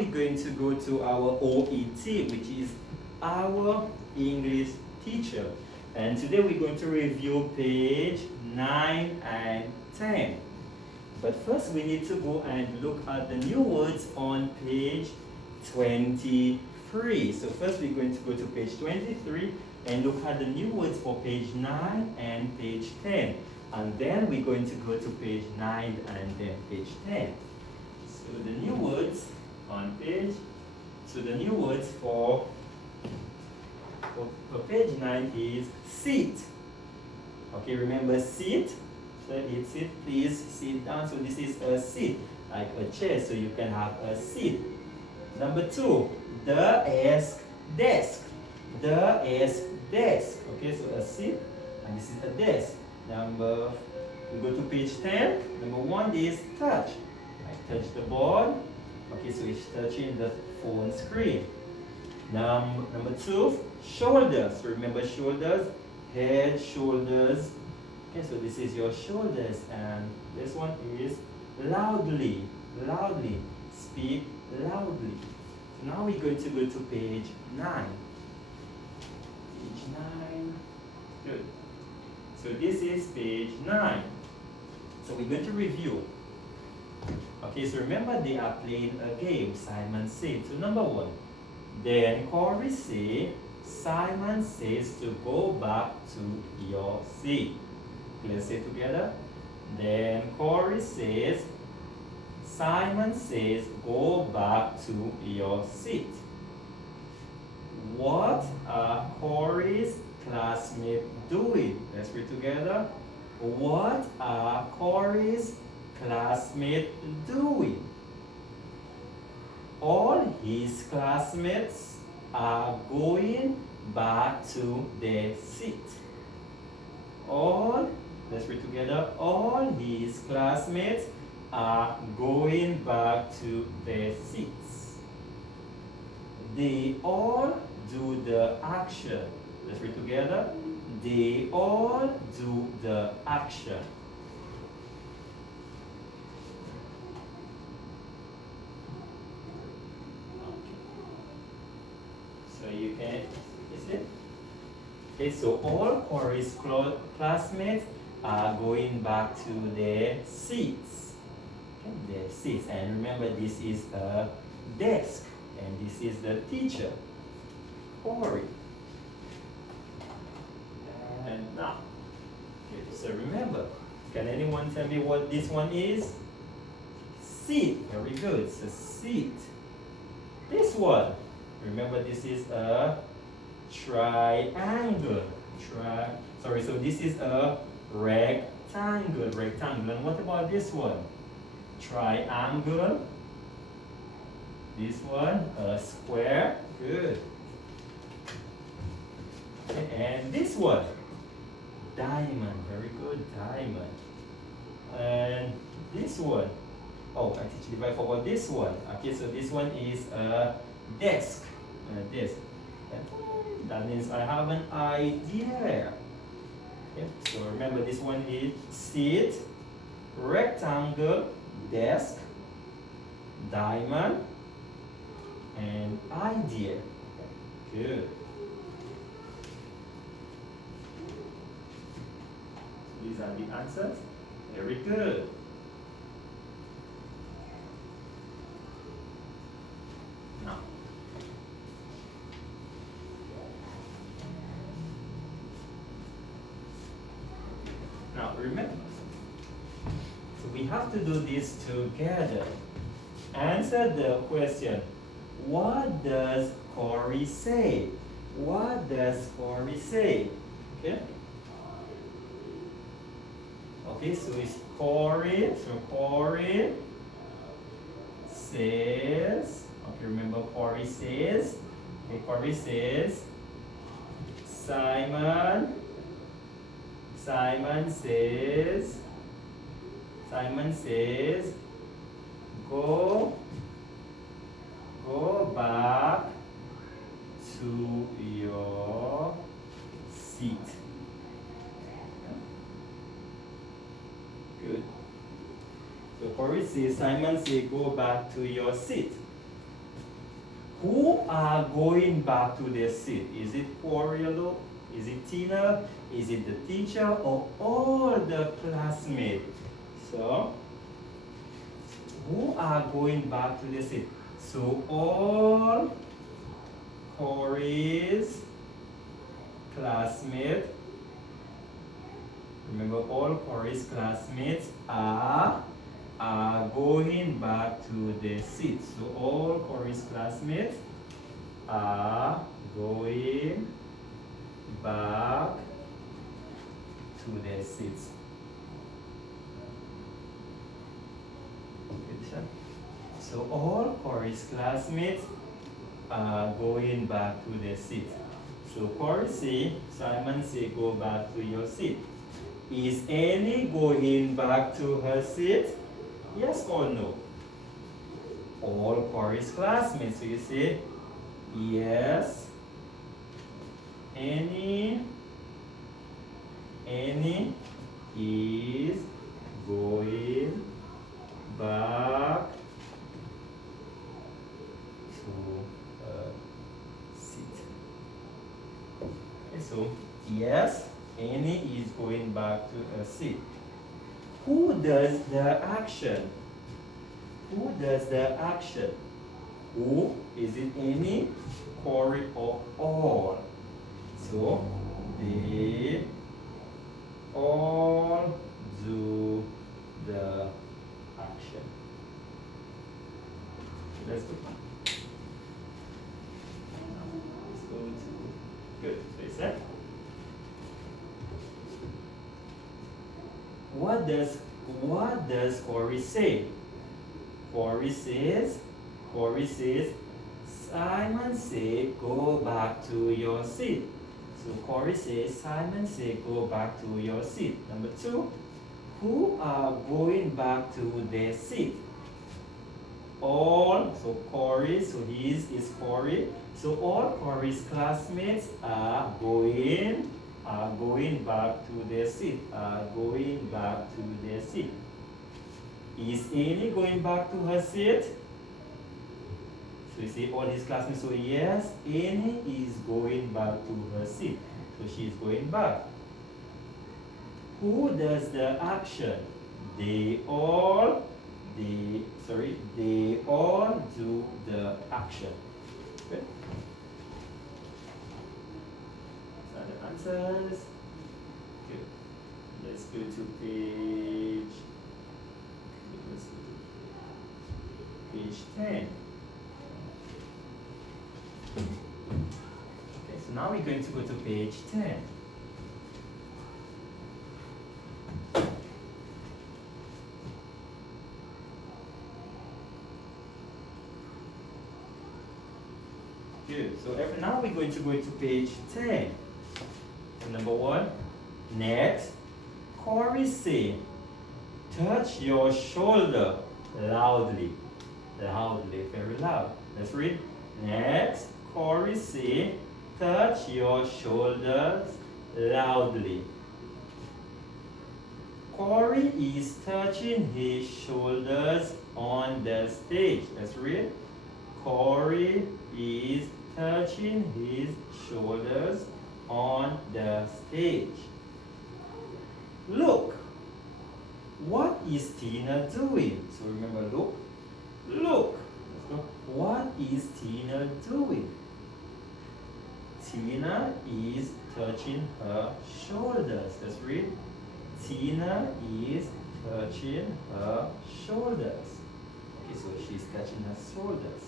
we're going to go to our OET, which is our English teacher. And today we're going to review page 9 and 10. But first we need to go and look at the new words on page 23. So first we're going to go to page 23 and look at the new words for page 9 and page 10. And then we're going to go to page 9 and then page 10. So the new words on page, so the new words for page 9 is sit. Okay, remember sit. So it's sit, please sit down. So this is a sit, like a chair, so you can have a sit. Number 2, desk. Desk. Okay, so a sit, and this is a desk. We go to page 10. Number 1 is touch. I touch the board. Okay, so it's touching the phone screen. Number 2, shoulders. Remember shoulders, head, shoulders. Okay, so this is your shoulders, and this one is loudly. Speak loudly. So now we're going to go to page 9. Page 9. Good. So this is page 9. So we're going to review. Okay, so remember they are playing a game, Simon said. So number 1, then Corey said, Simon says to go back to your seat. Let's say together. Then Corey says, Simon says, go back to your seat. What are Corey's classmates doing? Let's read together. What are Corey's classmates doing? All his classmates are going back to their seat. Let's read together. All his classmates are going back to their seats. They all do the action. Let's read together. They all do the action. So you can, is it? Okay, so all Corey's classmates are going back to their seats. Okay, their seats. And remember, this is a desk, and this is the teacher, Corey. And now, okay, so remember, can anyone tell me what this one is? Seat. Very good. So seat. This one, remember, this is a triangle. So this is a rectangle. And what about this one? Triangle. This one, a square. Good. Okay, and this one, diamond. Very good, diamond. And this one, oh, actually I forgot this one. Okay, so this one is a desk. Desk. That means I have an idea. Okay, so remember, this one is seat, rectangle, desk, diamond, and idea. Good. These are the answers. Very good. Now remember, so we have to do this together. Answer the question. What does Corey say? What does Corey say? Okay. Okay, so it's Corey. So Corey says. Okay, remember Corey says. Okay, Corey says. Simon says, go back to your seat. Good. So Corey says, Simon says, go back to your seat. Who are going back to their seat? Is it Corey alone? Is it Tina? Is it the teacher or all the classmates? So, who are going back to their seat? So, all Corey's classmates, remember all Corey's classmates are going back to their seats. So all Corey's classmates are going back to their seats. So all Corey's classmates are going back to their seats. So Corey say, Simon say, go back to your seat. Is Annie going back to her seat? Yes or no? All Corey's classmates. So you say, yes. Annie is going back to her seat. Okay, so yes, Annie is going back to her seat. Who does the action? Who does the action? Who? Is it Annie, Corey, or all? So they all do the action. Let's go. Let's go to good. So it's that. What does Corey say? Corey says, Simon say, go back to your seat. So Corey says, Simon say, go back to your seat. Number 2, who are going back to their seat? All, so Corey, so his is Corey. So all Corey's classmates are going back to their seat. Going back to their seat. Is Annie going back to her seat? So you see all his classmates. So yes, Annie is going back to her seat. So she is going back. Who does the action? They all do the action. Okay. These are the answers. Good. Let's go to page 10. Okay, so now we're going to go to page 10. Good. So now we're going to go to page 10. So number 1, next, Corey say, touch your shoulder loudly. Loudly, very loud. Let's read. Next, Corey say, touch your shoulders loudly. Corey is touching his shoulders on the stage. Let's read. Corey is touching his shoulders on the stage. Look, what is Tina doing? So remember, look. Look. Let's go. What is Tina doing? Tina is touching her shoulders. Let's read. Tina is touching her shoulders. Okay, so she's touching her shoulders.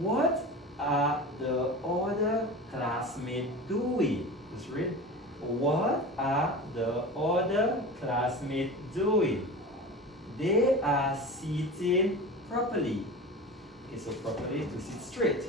What are the other classmates doing? Let's read. What are the other classmates doing? They are sitting properly. Okay, so properly to sit straight.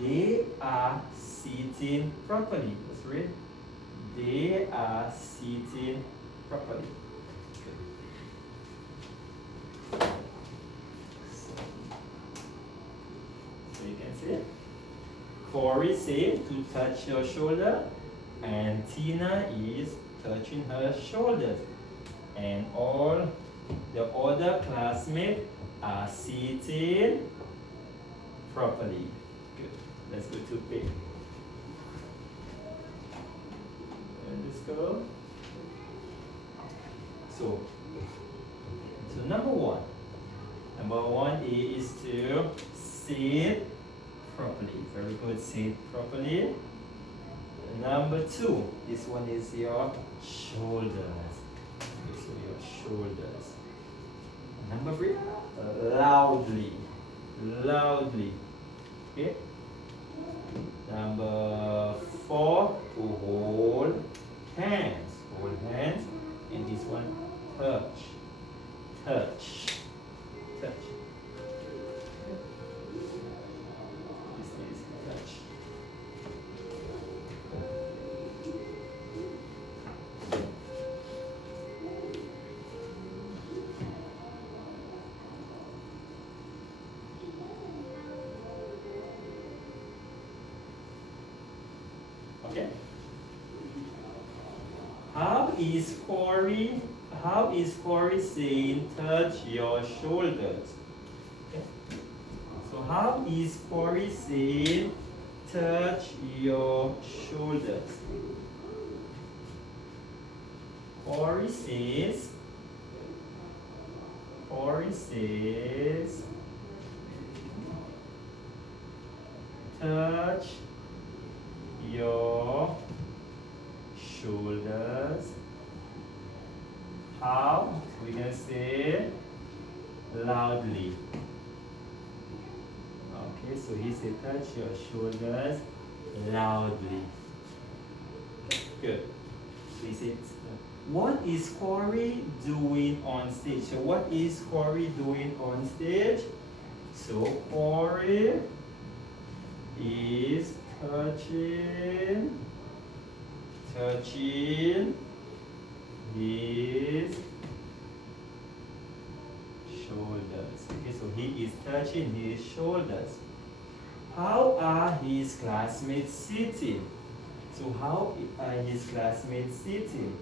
They are sitting properly. Let's read. They are sitting properly. Okay. So you can see. Corey said to touch your shoulder, and Tina is touching her shoulders. And all the other classmates are sitting properly. Good. Let's go to page. Let's go. So number one. Number one is to sit properly. Very good. Sit properly. Number two. This one is your shoulders. Okay, so your shoulders. Number three. Loudly. Loudly. Okay. Number four. To hold hands. Hold hands. And this one, touch. Touch. Touch. This is touch. Okay. How is Corey saying touch your shoulders? Okay. So how is Corey saying touch your shoulders? Corey says touch your shoulders. How? We can say loudly. Okay, so he said touch your shoulders loudly. Good. So he said, what is Corey doing on stage? So what is Corey doing on stage? So Corey is touching his shoulders. Okay, so he is touching his shoulders. How are his classmates sitting? So how are his classmates sitting?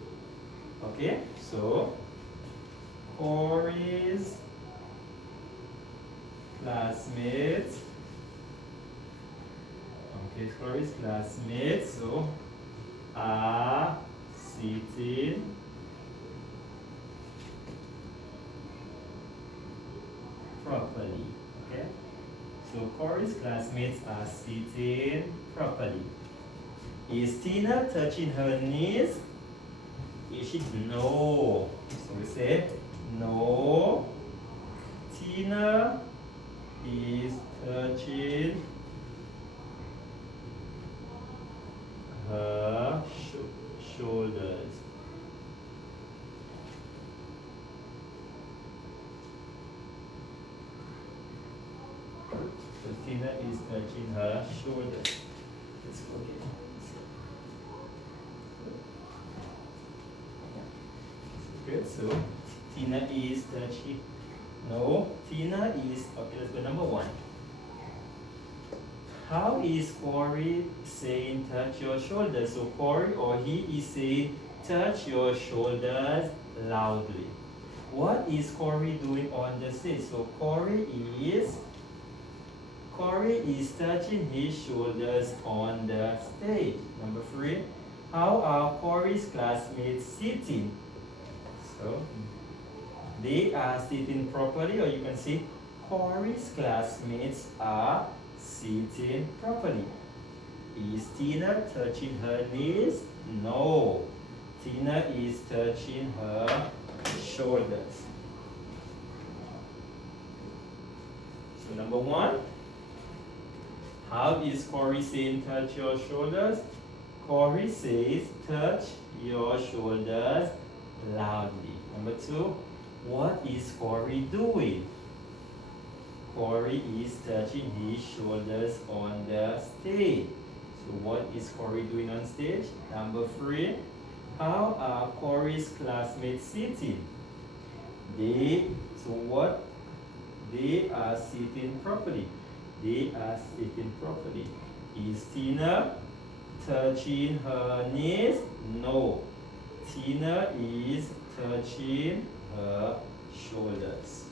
Okay, so Corey's classmates. Okay, Corey's classmates so are sitting properly. Okay, so Corey's classmates are sitting properly. Is Tina touching her knees? Is she? No. So we say no. Tina is touching her shoulders. So Tina is touching her shoulders. Let's go again. Good. So Tina is touching. No, Tina is. Okay, let's go number one. How is Corey saying touch your shoulders? So Corey or he is saying touch your shoulders loudly. What is Corey doing on the stage? So Corey is touching his shoulders on the stage. Number three. How are Corey's classmates sitting? So they are sitting properly, or you can see Corey's classmates are sitting properly. Is Tina touching her knees? No. Tina is touching her shoulders. So number one, how is Corey saying touch your shoulders? Corey says touch your shoulders loudly. Number two, what is Corey doing? Corey is touching his shoulders on the stage. So what is Corey doing on stage? Number three, how are Corey's classmates sitting? They are sitting properly. They are sitting properly. Is Tina touching her knees? No. Tina is touching her shoulders.